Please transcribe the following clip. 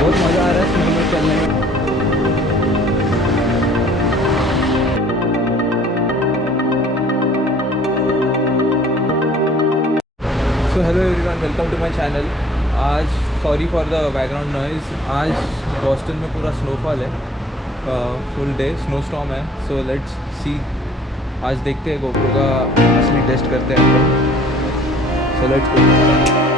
बहुत मज़ा आ रहा है स्नो में चलने में। So hello everyone, welcome to my channel. आज sorry for the background noise. आज बॉस्टन में पूरा स्नोफॉल है, फुल डे स्नो स्टॉर्म है। सो लेट्स सी, आज देखते हैं गोप्रो का असली टेस्ट करते हैं हम लोग। So let's go.